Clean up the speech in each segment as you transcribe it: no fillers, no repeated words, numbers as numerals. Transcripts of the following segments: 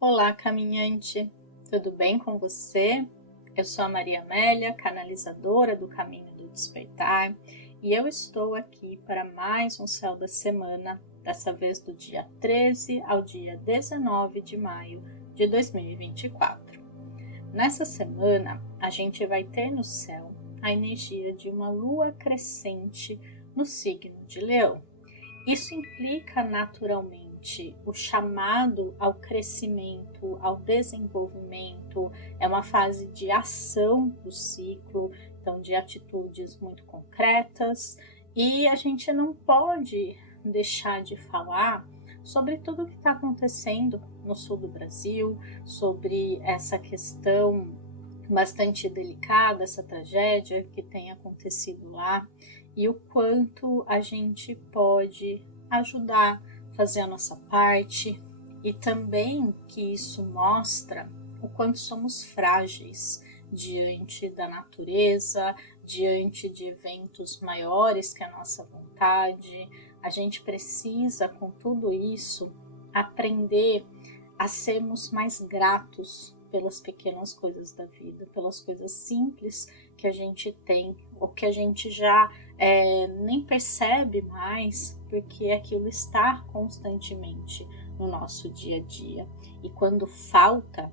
Olá, caminhante! Tudo bem com você? Eu sou a Maria Amélia, canalizadora do Caminho do Despertar, e eu estou aqui para mais um Céu da Semana, dessa vez do dia 13 ao dia 19 de maio de 2024. Nessa semana, a gente vai ter no céu a energia de uma lua crescente no signo de Leão. Isso implica naturalmente o chamado ao crescimento, ao desenvolvimento, é uma fase de ação do ciclo, então de atitudes muito concretas, e a gente não pode deixar de falar sobre tudo o que está acontecendo no sul do Brasil, sobre essa questão bastante delicada, essa tragédia que tem acontecido lá, e o quanto a gente pode ajudar, fazer a nossa parte, e também que isso mostra o quanto somos frágeis diante da natureza, diante de eventos maiores que a nossa vontade. A gente precisa, com tudo isso, aprender a sermos mais gratos pelas pequenas coisas da vida, pelas coisas simples que a gente tem, ou que a gente já nem percebe mais, porque aquilo está constantemente no nosso dia a dia. E quando falta,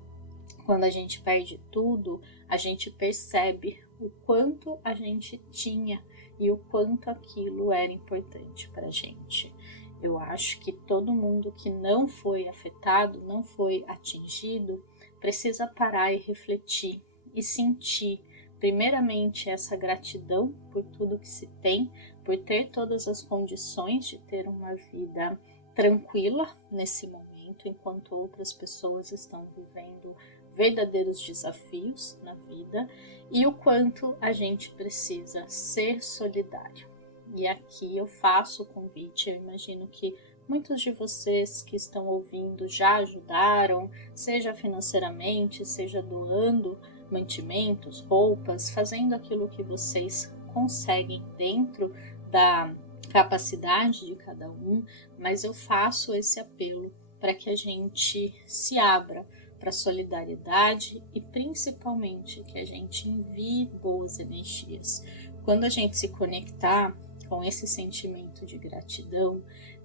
quando a gente perde tudo, a gente percebe o quanto a gente tinha e o quanto aquilo era importante para a gente. Eu acho que todo mundo que não foi afetado, não foi atingido, precisa parar e refletir e sentir, primeiramente, essa gratidão por tudo que se tem, por ter todas as condições de ter uma vida tranquila nesse momento, enquanto outras pessoas estão vivendo verdadeiros desafios na vida, e o quanto a gente precisa ser solidário. E aqui eu faço o convite, eu imagino que muitos de vocês que estão ouvindo já ajudaram, seja financeiramente, seja doando mantimentos, roupas, fazendo aquilo que vocês conseguem dentro da capacidade de cada um, mas eu faço esse apelo para que a gente se abra para a solidariedade e principalmente que a gente envie boas energias. Quando a gente se conectar com esse sentimento de gratidão,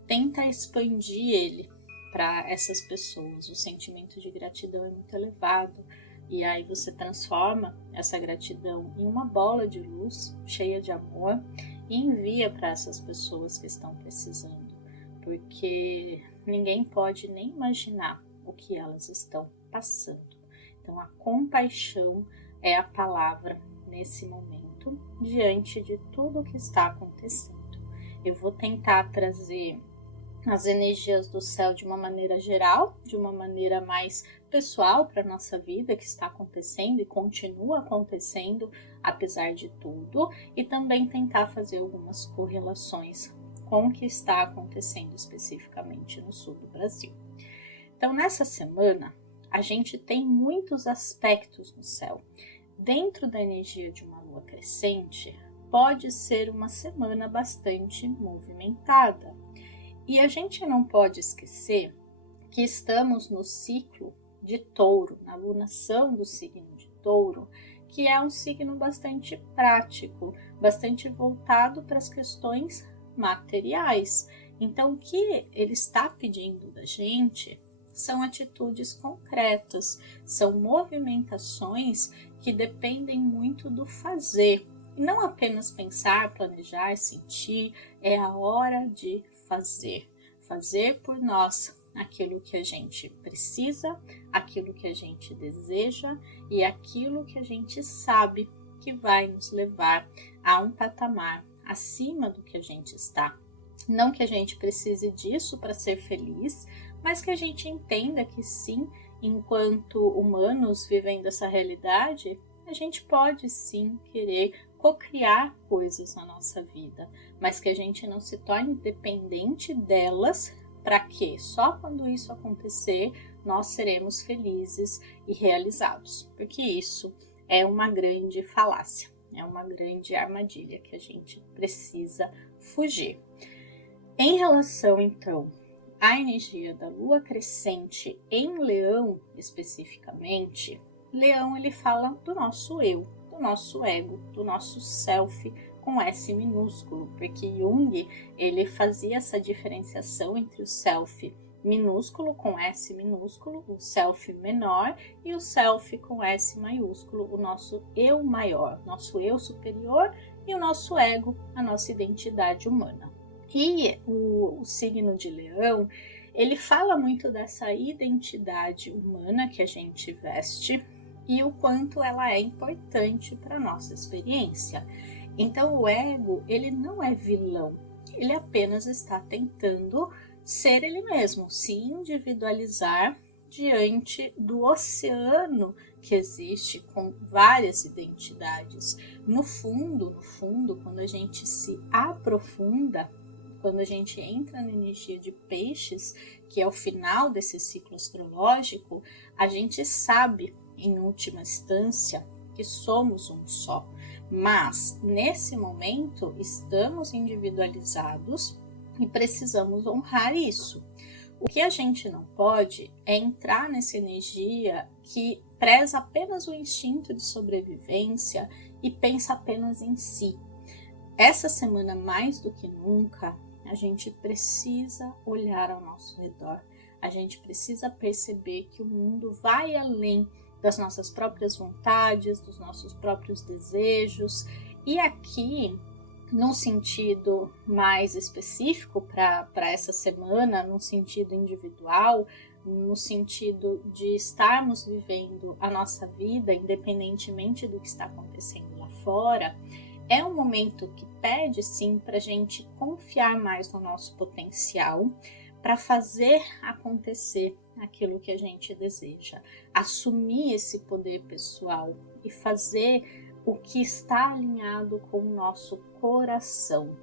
tenta expandir ele para essas pessoas. O sentimento de gratidão é muito elevado e aí você transforma essa gratidão em uma bola de luz cheia de amor e envia para essas pessoas que estão precisando, porque ninguém pode nem imaginar o que elas estão passando. Então a compaixão é a palavra nesse momento, diante de tudo o que está acontecendo. Eu vou tentar trazer as energias do céu de uma maneira geral, de uma maneira mais pessoal para a nossa vida, que está acontecendo e continua acontecendo apesar de tudo, e também tentar fazer algumas correlações com o que está acontecendo especificamente no sul do Brasil. Então, nessa semana, a gente tem muitos aspectos no céu. Dentro da energia de uma lua crescente, pode ser uma semana bastante movimentada. E a gente não pode esquecer que estamos no ciclo de Touro, na lunação do signo de Touro, que é um signo bastante prático, bastante voltado para as questões materiais. Então, o que ele está pedindo da gente são atitudes concretas, são movimentações que dependem muito do fazer. E não apenas pensar, planejar, sentir, é a hora de fazer. Fazer por nós aquilo que a gente precisa, aquilo que a gente deseja e aquilo que a gente sabe que vai nos levar a um patamar acima do que a gente está. Não que a gente precise disso para ser feliz, mas que a gente entenda que sim, enquanto humanos vivendo essa realidade, a gente pode sim querer cocriar coisas na nossa vida, mas que a gente não se torne dependente delas, para que só quando isso acontecer nós seremos felizes e realizados, porque isso é uma grande falácia, é uma grande armadilha que a gente precisa fugir. Em relação então a energia da lua crescente em Leão, especificamente, Leão ele fala do nosso eu, do nosso ego, do nosso self com S minúsculo, porque Jung ele fazia essa diferenciação entre o self minúsculo com S minúsculo, o self menor, e o self com S maiúsculo, o nosso eu maior, nosso eu superior, e o nosso ego, a nossa identidade humana. E o signo de Leão, ele fala muito dessa identidade humana que a gente veste e o quanto ela é importante para a nossa experiência. Então o ego, ele não é vilão, ele apenas está tentando ser ele mesmo, se individualizar diante do oceano que existe com várias identidades. No fundo, quando a gente se aprofunda, quando a gente entra na energia de peixes, que é o final desse ciclo astrológico, a gente sabe, em última instância, que somos um só. Mas, nesse momento, estamos individualizados e precisamos honrar isso. O que a gente não pode é entrar nessa energia que preza apenas o instinto de sobrevivência e pensa apenas em si. Essa semana, mais do que nunca, a gente precisa olhar ao nosso redor. A gente precisa perceber que o mundo vai além das nossas próprias vontades, dos nossos próprios desejos. E aqui, num sentido mais específico para essa semana, num sentido individual, no sentido de estarmos vivendo a nossa vida, independentemente do que está acontecendo lá fora, é um momento que pede sim para a gente confiar mais no nosso potencial, para fazer acontecer aquilo que a gente deseja, assumir esse poder pessoal e fazer o que está alinhado com o nosso coração.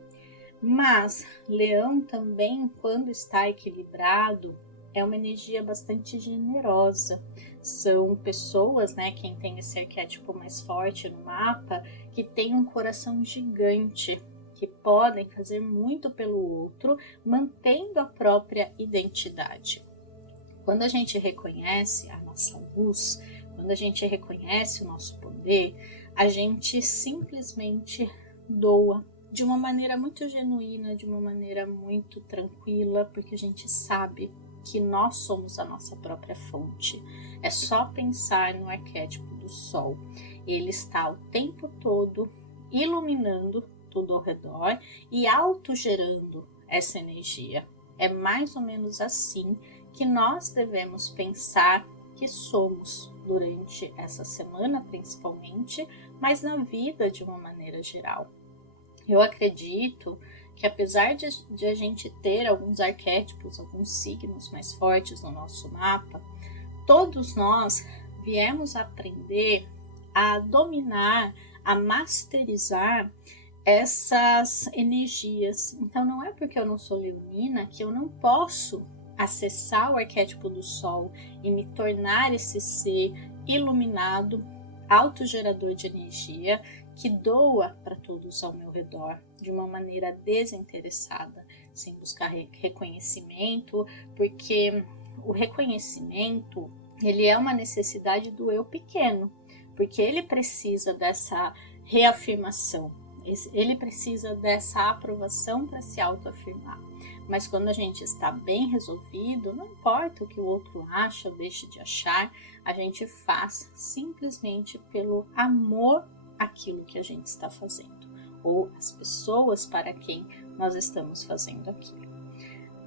Mas Leão também, quando está equilibrado, é uma energia bastante generosa. São pessoas, né, quem tem esse arquétipo mais forte no mapa, que tem um coração gigante, que podem fazer muito pelo outro, mantendo a própria identidade. Quando a gente reconhece a nossa luz, quando a gente reconhece o nosso poder, a gente simplesmente doa de uma maneira muito genuína, de uma maneira muito tranquila, porque a gente sabe que nós somos a nossa própria fonte. É só pensar no arquétipo do Sol. Ele está o tempo todo iluminando tudo ao redor e autogerando essa energia. É mais ou menos assim que nós devemos pensar que somos durante essa semana, principalmente, mas na vida de uma maneira geral. Eu acredito que apesar de a gente ter alguns arquétipos, alguns signos mais fortes no nosso mapa, todos nós viemos aprender a dominar, a masterizar essas energias. Então não é porque eu não sou leonina que eu não posso acessar o arquétipo do Sol e me tornar esse ser iluminado, autogerador de energia, que doa para todos ao meu redor de uma maneira desinteressada, sem buscar reconhecimento, porque o reconhecimento, ele é uma necessidade do eu pequeno, porque ele precisa dessa reafirmação, ele precisa dessa aprovação para se autoafirmar. Mas quando a gente está bem resolvido, não importa o que o outro acha ou deixe de achar, a gente faz simplesmente pelo amor àquilo que a gente está fazendo, ou as pessoas para quem nós estamos fazendo aquilo.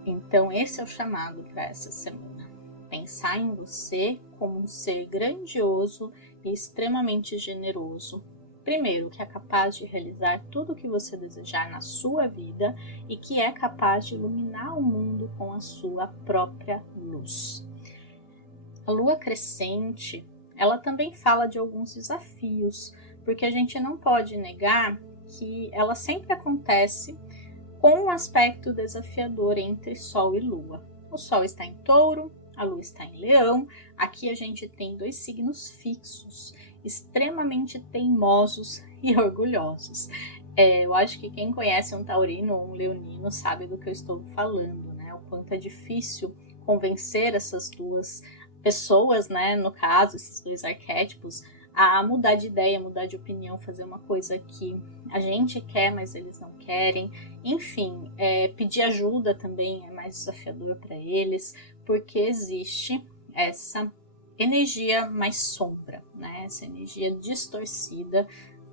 Então esse é o chamado para essa semana. Pensar em você como um ser grandioso e extremamente generoso. Primeiro, que é capaz de realizar tudo o que você desejar na sua vida e que é capaz de iluminar o mundo com a sua própria luz. A lua crescente, ela também fala de alguns desafios, porque a gente não pode negar que ela sempre acontece com um aspecto desafiador entre Sol e Lua. O Sol está em Touro, a Lua está em Leão. Aqui a gente tem dois signos fixos, extremamente teimosos e orgulhosos. Eu acho que quem conhece um taurino ou um leonino sabe do que eu estou falando, né? O quanto é difícil convencer essas duas pessoas, né, no caso, esses dois arquétipos, a mudar de ideia, mudar de opinião, fazer uma coisa que a gente quer, mas eles não querem. Enfim, pedir ajuda também é mais desafiador para eles, porque existe essa energia mais sombra, né? Essa energia distorcida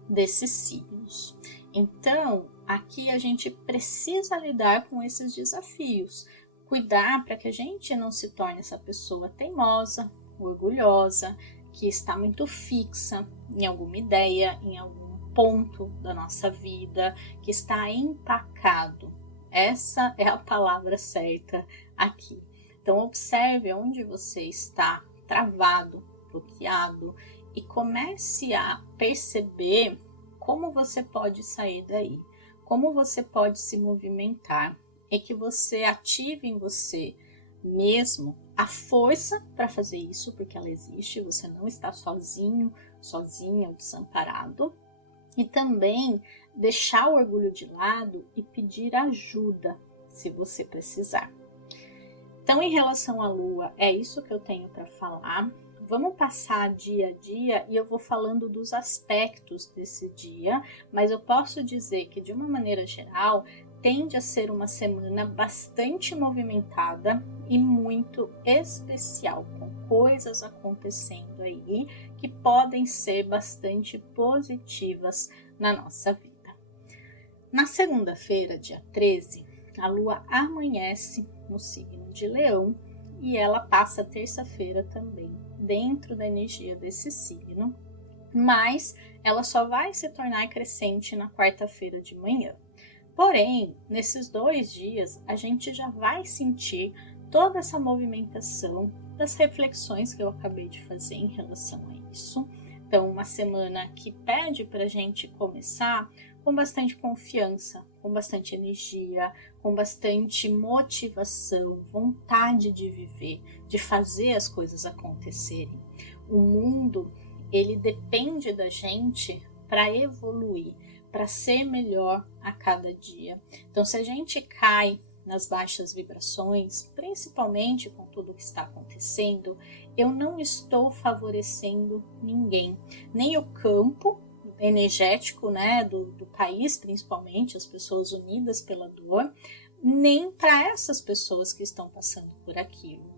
desses signos. Então, aqui a gente precisa lidar com esses desafios, cuidar para que a gente não se torne essa pessoa teimosa, orgulhosa, que está muito fixa em alguma ideia, em algum ponto da nossa vida, que está empacado. Essa é a palavra certa aqui. Então, observe onde você está travado, bloqueado, e comece a perceber como você pode sair daí, como você pode se movimentar, e que você ative em você mesmo a força para fazer isso, porque ela existe, você não está sozinho, sozinha ou desamparado, e também deixar o orgulho de lado e pedir ajuda se você precisar. Então, em relação à Lua, é isso que eu tenho para falar. Vamos passar dia a dia e eu vou falando dos aspectos desse dia, mas eu posso dizer que, de uma maneira geral, tende a ser uma semana bastante movimentada e muito especial, com coisas acontecendo aí que podem ser bastante positivas na nossa vida. Na segunda-feira, dia 13, a Lua amanhece no signo de Leão e ela passa a terça-feira também dentro da energia desse signo, mas ela só vai se tornar crescente na quarta-feira de manhã. Porém, nesses 2 dias, a gente já vai sentir toda essa movimentação das reflexões que eu acabei de fazer em relação a isso. Então, uma semana que pede para a gente começar com bastante confiança, com bastante energia, com bastante motivação, vontade de viver, de fazer as coisas acontecerem. O mundo, ele depende da gente para evoluir, para ser melhor a cada dia. Então, se a gente cai nas baixas vibrações, principalmente com tudo que está acontecendo, eu não estou favorecendo ninguém, nem o campo energético, né, do país, principalmente as pessoas unidas pela dor, nem para essas pessoas que estão passando por aquilo.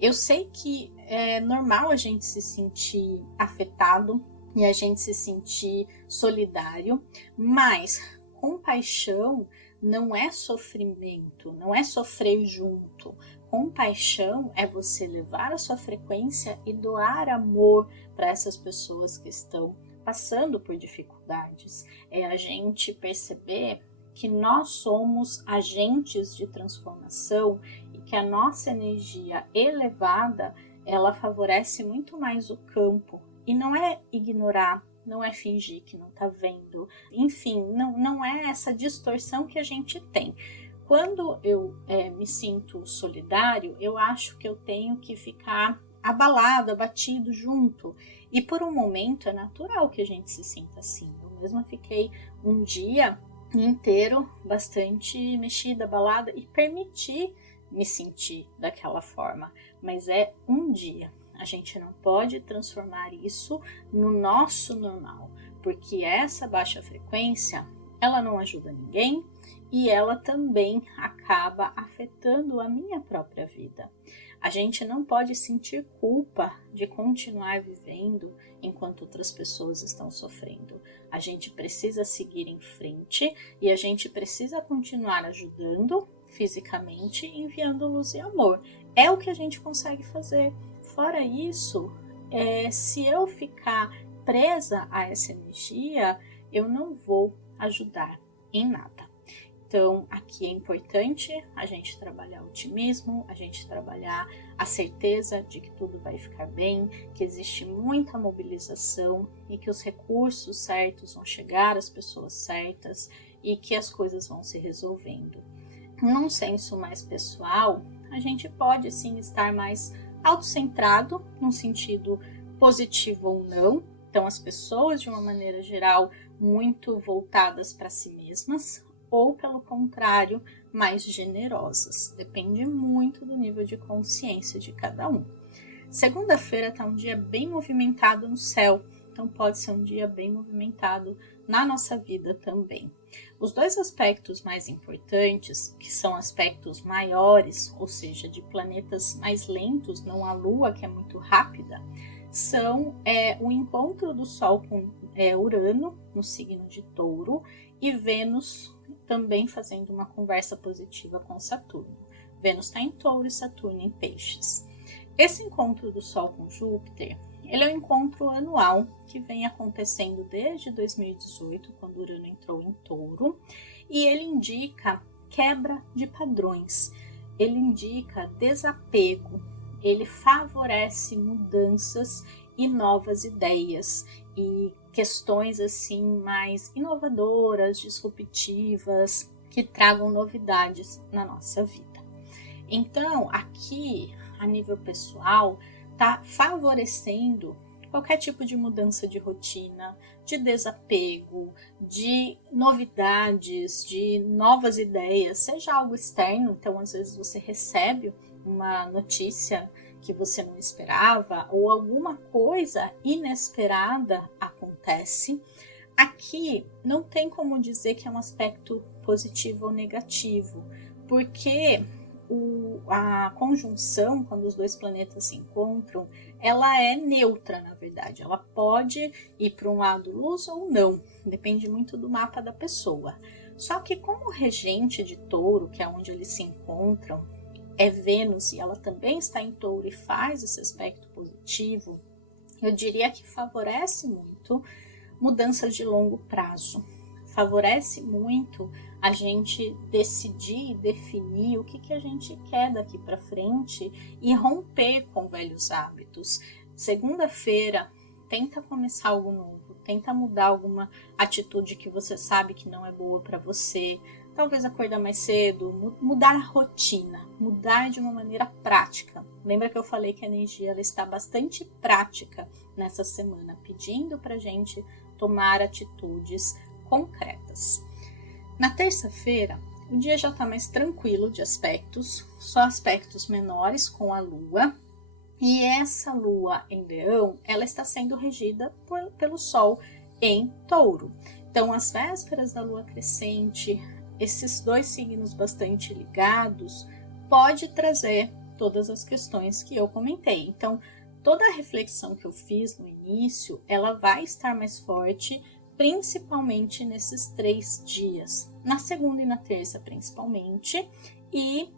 Eu sei que é normal a gente se sentir afetado e a gente se sentir solidário, mas compaixão não é sofrimento, não é sofrer junto. Compaixão é você levar a sua frequência e doar amor para essas pessoas que estão passando por dificuldades. É a gente perceber que nós somos agentes de transformação e que a nossa energia elevada, ela favorece muito mais o campo. E não é ignorar, não é fingir que não está vendo. Enfim, não é essa distorção que a gente tem. Quando eu me sinto solidário, eu acho que eu tenho que ficar abalado, abatido junto. E por um momento é natural que a gente se sinta assim. Eu mesma fiquei um dia inteiro bastante mexida, abalada e permiti me sentir daquela forma. Mas é um dia. A gente não pode transformar isso no nosso normal, porque essa baixa frequência, ela não ajuda ninguém e ela também acaba afetando a minha própria vida. A gente não pode sentir culpa de continuar vivendo enquanto outras pessoas estão sofrendo. A gente precisa seguir em frente e a gente precisa continuar ajudando fisicamente, enviando luz e amor. É o que a gente consegue fazer. Fora isso, se eu ficar presa a essa energia, eu não vou ajudar em nada. Então, aqui é importante a gente trabalhar o otimismo, a gente trabalhar a certeza de que tudo vai ficar bem, que existe muita mobilização e que os recursos certos vão chegar às pessoas certas e que as coisas vão se resolvendo. Num senso mais pessoal, a gente pode sim estar mais autocentrado, num sentido positivo ou não. Então, as pessoas, de uma maneira geral, muito voltadas para si mesmas, ou pelo contrário, mais generosas. Depende muito do nível de consciência de cada um. Segunda-feira está um dia bem movimentado no céu, então pode ser um dia bem movimentado na nossa vida também. Os dois aspectos mais importantes, que são aspectos maiores, ou seja, de planetas mais lentos, não a Lua, que é muito rápida, são o encontro do Sol com Urano, no signo de Touro, e Vênus também fazendo uma conversa positiva com Saturno. Vênus está em Touro e Saturno em Peixes. Esse encontro do Sol com Júpiter, ele é um encontro anual que vem acontecendo desde 2018, quando Urano entrou em Touro, e ele indica quebra de padrões, ele indica desapego, ele favorece mudanças e novas ideias e questões assim mais inovadoras, disruptivas, que tragam novidades na nossa vida. Então, aqui, a nível pessoal, está favorecendo qualquer tipo de mudança de rotina, de desapego, de novidades, de novas ideias, seja algo externo, então às vezes você recebe uma notícia que você não esperava ou alguma coisa inesperada acontece. Aqui não tem como dizer que é um aspecto positivo ou negativo, porque a conjunção, quando os dois planetas se encontram, ela é neutra, na verdade. Ela pode ir para um lado luz ou não, depende muito do mapa da pessoa. Só que como regente de Touro, que é onde eles se encontram, é Vênus, e ela também está em Touro e faz esse aspecto positivo, eu diria que favorece muito mudanças de longo prazo. Favorece muito a gente decidir e definir o que a gente quer daqui para frente e romper com velhos hábitos. Segunda-feira, tenta começar algo novo, tenta mudar alguma atitude que você sabe que não é boa para você. Talvez acordar mais cedo, mudar a rotina, mudar de uma maneira prática. Lembra que eu falei que a energia ela está bastante prática nessa semana, pedindo para a gente tomar atitudes concretas. Na terça-feira, o dia já está mais tranquilo de aspectos, só aspectos menores com a Lua. E essa Lua em Leão, ela está sendo regida pelo Sol em Touro. Então, as vésperas da Lua crescente, esses dois signos bastante ligados, pode trazer todas as questões que eu comentei. Então, toda a reflexão que eu fiz no início, ela vai estar mais forte, principalmente nesses 3 dias. Na segunda e na terça, principalmente, e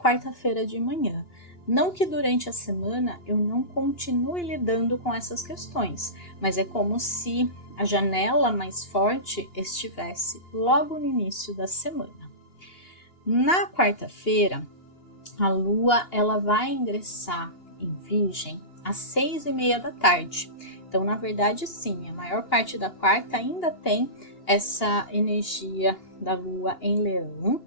quarta-feira de manhã. Não que durante a semana eu não continue lidando com essas questões, mas é como se a janela mais forte estivesse logo no início da semana. Na quarta-feira, a Lua ela vai ingressar em Virgem às 6:30 da tarde. Então, na verdade, sim, a maior parte da quarta ainda tem essa energia da Lua em Leão.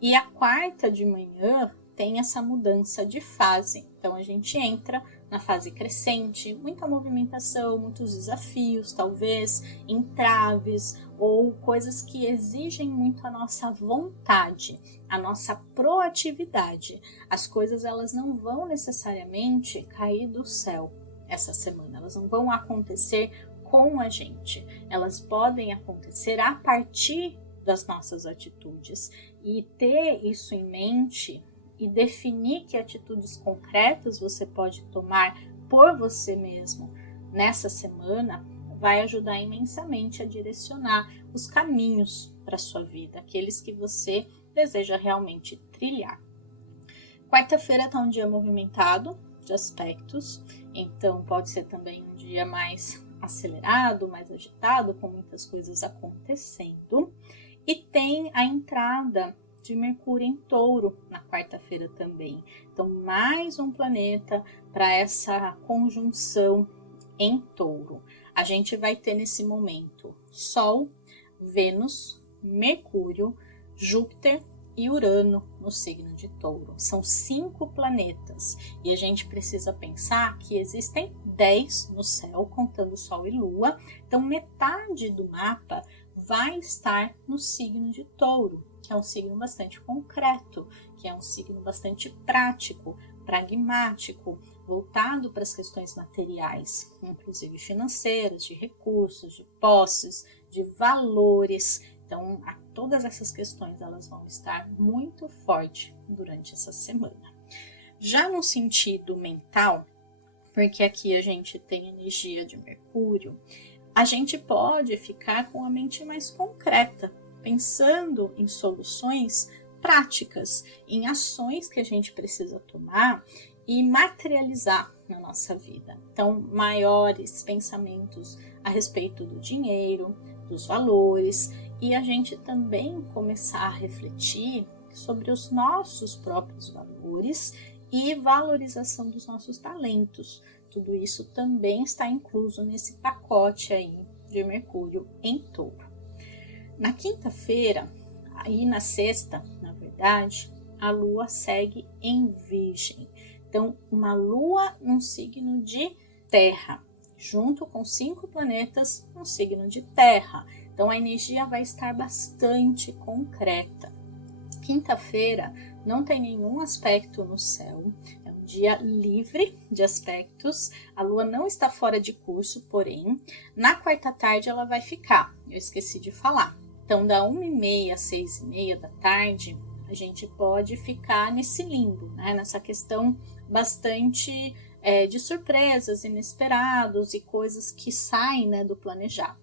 E a quarta de manhã tem essa mudança de fase. Então, a gente entra na fase crescente, muita movimentação, muitos desafios, talvez entraves ou coisas que exigem muito a nossa vontade, a nossa proatividade. As coisas elas não vão necessariamente cair do céu essa semana, elas não vão acontecer com a gente, elas podem acontecer a partir das nossas atitudes e ter isso em mente e definir que atitudes concretas você pode tomar por você mesmo nessa semana vai ajudar imensamente a direcionar os caminhos para a sua vida, aqueles que você deseja realmente trilhar. Quarta-feira está um dia movimentado de aspectos, então pode ser também um dia mais acelerado, mais agitado, com muitas coisas acontecendo. E tem a entrada de Mercúrio em Touro na quarta-feira também. Então, mais um planeta para essa conjunção em Touro. A gente vai ter nesse momento Sol, Vênus, Mercúrio, Júpiter e Urano no signo de Touro. São 5 planetas e a gente precisa pensar que existem 10 no céu, contando Sol e Lua. Então, metade do mapa vai estar no signo de Touro. que é um signo bastante concreto, que é um signo bastante prático, pragmático, voltado para as questões materiais, inclusive financeiras, de recursos, de posses, de valores. Então, todas essas questões elas vão estar muito fortes durante essa semana. Já no sentido mental, porque aqui a gente tem energia de Mercúrio, a gente pode ficar com a mente mais concreta, pensando em soluções práticas, em ações que a gente precisa tomar e materializar na nossa vida. Então, maiores pensamentos a respeito do dinheiro, dos valores, e a gente também começar a refletir sobre os nossos próprios valores e valorização dos nossos talentos. Tudo isso também está incluso nesse pacote aí de Mercúrio em Touro. Na quinta-feira, e na sexta, na verdade, a Lua segue em Virgem. Então, uma Lua num signo de Terra, junto com 5 planetas no signo de Terra. Então, a energia vai estar bastante concreta. Quinta-feira não tem nenhum aspecto no céu, é um dia livre de aspectos. A Lua não está fora de curso, porém, na quarta tarde ela vai ficar, eu esqueci de falar. Então, da 1h30 às 6h30 da tarde, a gente pode ficar nesse limbo, né? Nessa questão bastante de surpresas, inesperados e coisas que saem, né, do planejado.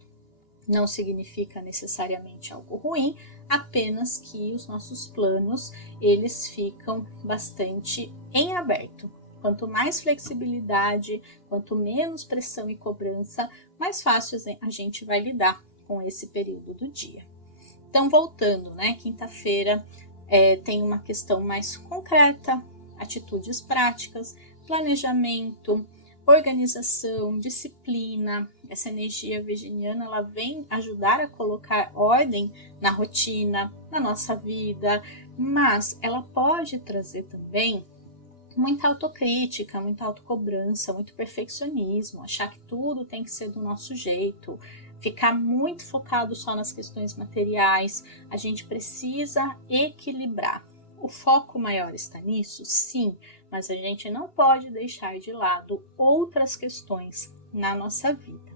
Não significa necessariamente algo ruim, apenas que os nossos planos eles ficam bastante em aberto. Quanto mais flexibilidade, quanto menos pressão e cobrança, mais fácil a gente vai lidar com esse período do dia. Então, voltando, né? Quinta-feira tem uma questão mais concreta, atitudes práticas, planejamento, organização, disciplina. Essa energia virginiana ela vem ajudar a colocar ordem na rotina, na nossa vida, mas ela pode trazer também muita autocrítica, muita autocobrança, muito perfeccionismo, achar que tudo tem que ser do nosso jeito, ficar muito focado só nas questões materiais. A gente precisa equilibrar. O foco maior está nisso? Sim, mas a gente não pode deixar de lado outras questões na nossa vida.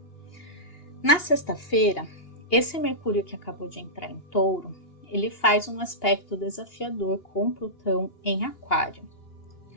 Na sexta-feira, esse Mercúrio que acabou de entrar em Touro, ele faz um aspecto desafiador com Plutão em Aquário.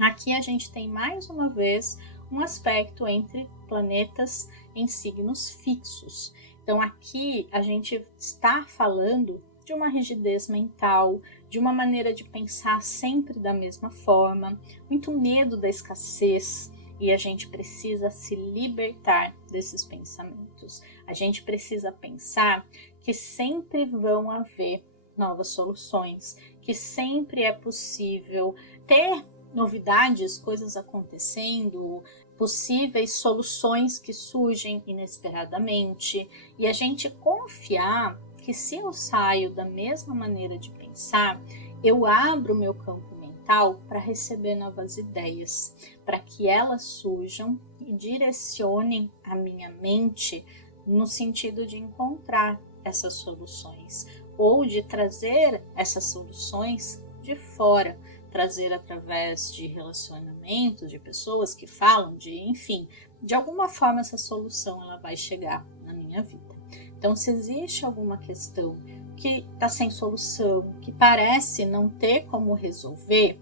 Aqui a gente tem mais uma vez um aspecto entre planetas em signos fixos. Então aqui a gente está falando de uma rigidez mental, de uma maneira de pensar sempre da mesma forma, muito medo da escassez, e a gente precisa se libertar desses pensamentos. A gente precisa pensar que sempre vão haver novas soluções, que sempre é possível ter novidades, coisas acontecendo, possíveis soluções que surgem inesperadamente, e a gente confiar que se eu saio da mesma maneira de pensar, eu abro o meu campo mental para receber novas ideias, para que elas surjam e direcionem a minha mente no sentido de encontrar essas soluções ou de trazer essas soluções de fora, trazer através de relacionamentos, de pessoas que falam, enfim, de alguma forma essa solução ela vai chegar na minha vida. Então, se existe alguma questão que está sem solução, que parece não ter como resolver,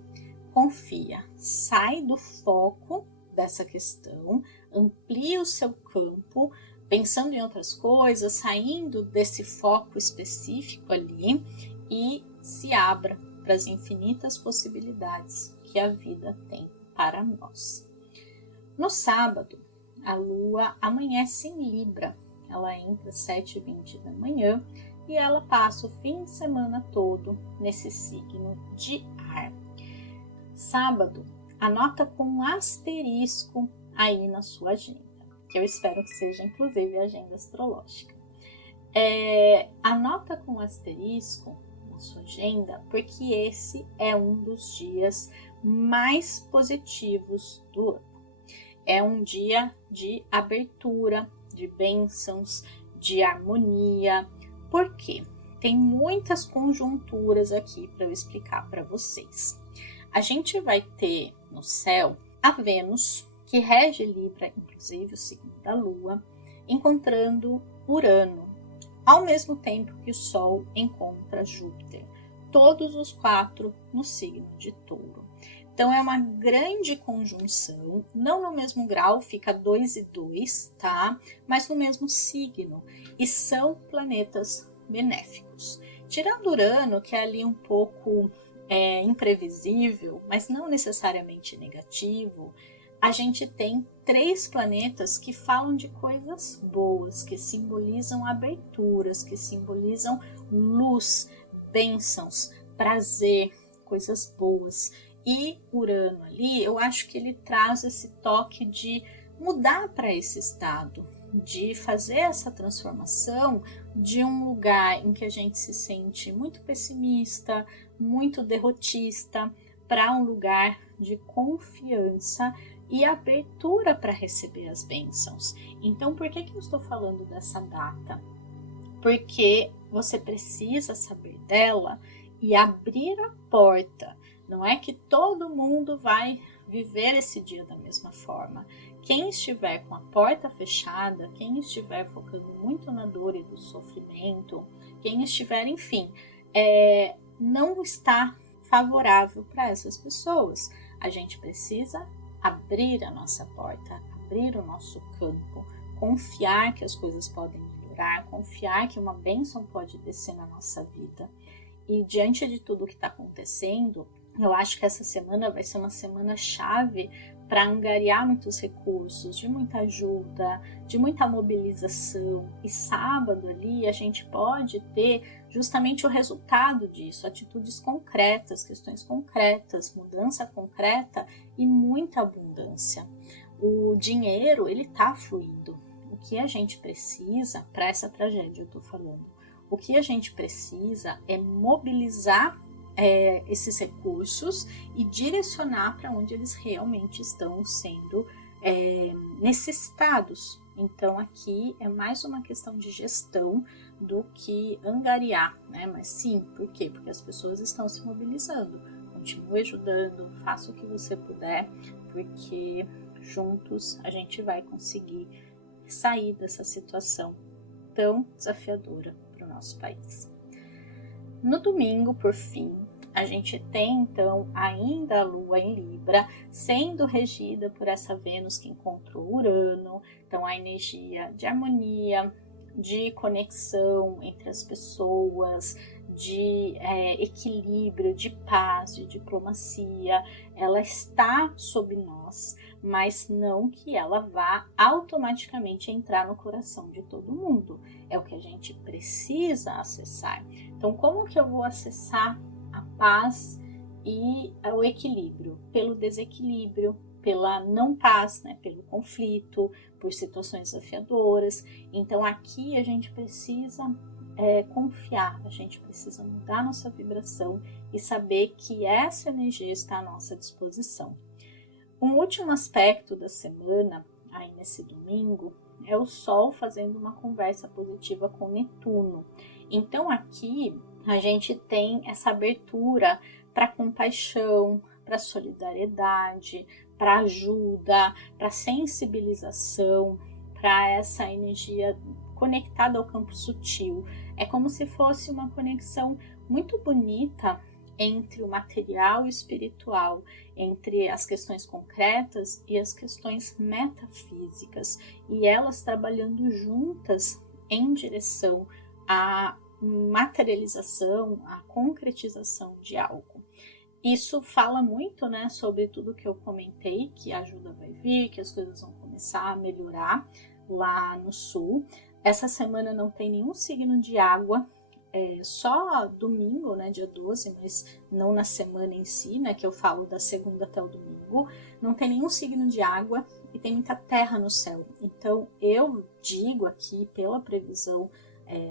confia, sai do foco dessa questão, amplia o seu campo, pensando em outras coisas, saindo desse foco específico ali e se abra para as infinitas possibilidades que a vida tem para nós. No sábado, a Lua amanhece em Libra. Ela entra às 7h20 da manhã e ela passa o fim de semana todo nesse signo de ar. Sábado, anota com um asterisco aí na sua agenda, que eu espero que seja inclusive a agenda astrológica. Anota com um asterisco na sua agenda, porque esse é um dos dias mais positivos do ano. É um dia de abertura, de bênçãos, de harmonia. Por quê? tem muitas conjunturas aqui para eu explicar para vocês. A gente vai ter no céu a Vênus, que rege Libra, inclusive o signo da Lua, encontrando Urano, ao mesmo tempo que o Sol encontra Júpiter, todos os 4 no signo de Touro. Então é uma grande conjunção, não no mesmo grau, fica 2 e 2, tá? Mas no mesmo signo, e são planetas benéficos. Tirando Urano, que é ali um pouco imprevisível, mas não necessariamente negativo, a gente tem 3 planetas que falam de coisas boas, que simbolizam aberturas, que simbolizam luz, bênçãos, prazer, coisas boas. E Urano ali, eu acho que ele traz esse toque de mudar para esse estado, de fazer essa transformação de um lugar em que a gente se sente muito pessimista, muito derrotista, para um lugar de confiança e abertura para receber as bênçãos. Então, por que eu estou falando dessa data? Porque você precisa saber dela e abrir a porta. Não é que todo mundo vai viver esse dia da mesma forma. Quem estiver com a porta fechada, quem estiver focando muito na dor e do sofrimento, quem estiver, enfim, não está favorável para essas pessoas. A gente precisa abrir a nossa porta, abrir o nosso campo, confiar que as coisas podem melhorar, confiar que uma bênção pode descer na nossa vida. E diante de tudo que está acontecendo, eu acho que essa semana vai ser uma semana chave para angariar muitos recursos, de muita ajuda, de muita mobilização. E sábado ali a gente pode ter justamente o resultado disso, atitudes concretas, questões concretas, mudança concreta e muita abundância. O dinheiro, ele está fluindo. O que a gente precisa, para essa tragédia eu estou falando, o que a gente precisa é mobilizar esses recursos e direcionar para onde eles realmente estão sendo necessitados. Então aqui é mais uma questão de gestão do que angariar, né? Mas sim, por quê? Porque as pessoas estão se mobilizando. Continue ajudando, faça o que você puder, porque juntos a gente vai conseguir sair dessa situação tão desafiadora para o nosso país. No domingo, por fim, a gente tem então ainda a Lua em Libra, sendo regida por essa Vênus que encontrou Urano, então a energia de harmonia, de conexão entre as pessoas, de equilíbrio, de paz, de diplomacia, ela está sob nós, mas não que ela vá automaticamente entrar no coração de todo mundo. É o que a gente precisa acessar. Então, como que eu vou acessar a paz e o equilíbrio? Pelo desequilíbrio, pela não paz, né? Pelo conflito, por situações desafiadoras. Então, aqui a gente precisa confiar, a gente precisa mudar nossa vibração e saber que essa energia está à nossa disposição. Um último aspecto da semana, aí nesse domingo, é o Sol fazendo uma conversa positiva com Netuno. Então aqui a gente tem essa abertura para compaixão, para solidariedade, para ajuda, para sensibilização, para essa energia conectada ao campo sutil. É como se fosse uma conexão muito bonita entre o material e o espiritual, entre as questões concretas e as questões metafísicas, e elas trabalhando juntas em direção à materialização, à concretização de algo. Isso fala muito, né, sobre tudo que eu comentei, que a ajuda vai vir, que as coisas vão começar a melhorar lá no sul. Essa semana não tem nenhum signo de água, só domingo, né, dia 12, mas não na semana em si, né, que eu falo da segunda até o domingo. Não tem nenhum signo de água e tem muita terra no céu. Então eu digo aqui, pela previsão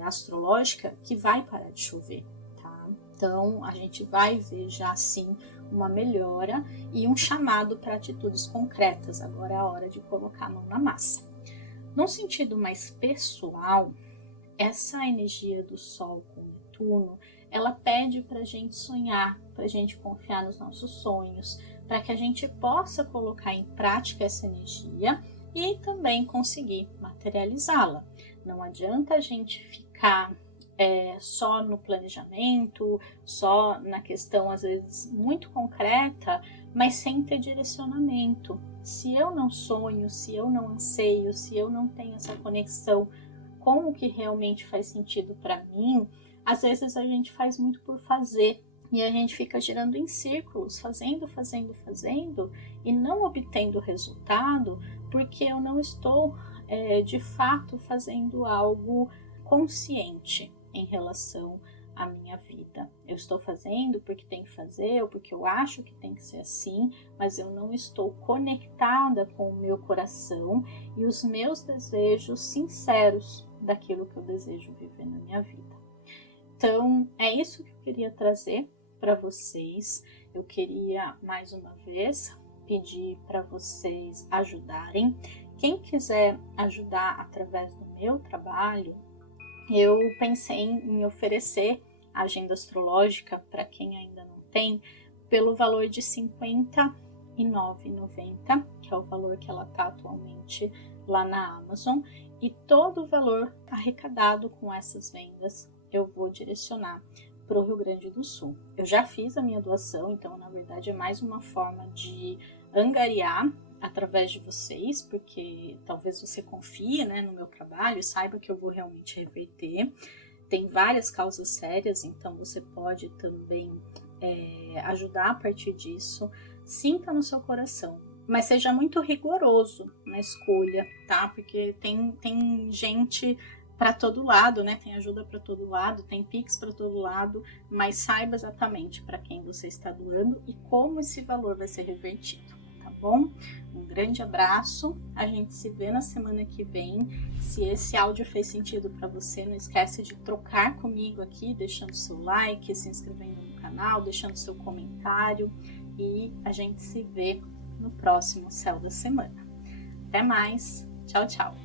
astrológica, que vai parar de chover, tá? Então a gente vai ver já sim uma melhora e um chamado para atitudes concretas. Agora é a hora de colocar a mão na massa. Num sentido mais pessoal, essa energia do Sol com Netuno, ela pede para a gente sonhar, para a gente confiar nos nossos sonhos, para que a gente possa colocar em prática essa energia e também conseguir materializá-la. Não adianta a gente ficar só no planejamento, só na questão às vezes muito concreta, mas sem ter direcionamento. Se eu não sonho, se eu não anseio, se eu não tenho essa conexão com o que realmente faz sentido para mim, às vezes a gente faz muito por fazer e a gente fica girando em círculos, fazendo e não obtendo resultado porque eu não estou de fato fazendo algo consciente em relação à minha vida. Eu estou fazendo porque tem que fazer ou porque eu acho que tem que ser assim, mas eu não estou conectada com o meu coração e os meus desejos sinceros daquilo que eu desejo viver na minha vida. Então, é isso que eu queria trazer para vocês. Eu queria, mais uma vez, pedir para vocês ajudarem. Quem quiser ajudar através do meu trabalho, eu pensei em oferecer a agenda astrológica para quem ainda não tem, pelo valor de R$ 59,90, que é o valor que ela está atualmente lá na Amazon, e todo o valor arrecadado com essas vendas eu vou direcionar para o Rio Grande do Sul. Eu já fiz a minha doação, então na verdade é mais uma forma de angariar através de vocês, porque talvez você confie, né, no meu trabalho e saiba que eu vou realmente reverter. Tem várias causas sérias, então você pode também ajudar a partir disso. Sinta no seu coração, mas seja muito rigoroso na escolha, tá? Porque tem gente para todo lado, né? Tem ajuda para todo lado, tem Pix para todo lado, mas saiba exatamente para quem você está doando e como esse valor vai ser revertido, tá bom? Um grande abraço, a gente se vê na semana que vem. Se esse áudio fez sentido para você, não esquece de trocar comigo aqui, deixando seu like, se inscrevendo no canal, deixando seu comentário e a gente se vê no próximo Céu da Semana. Até mais, tchau, tchau!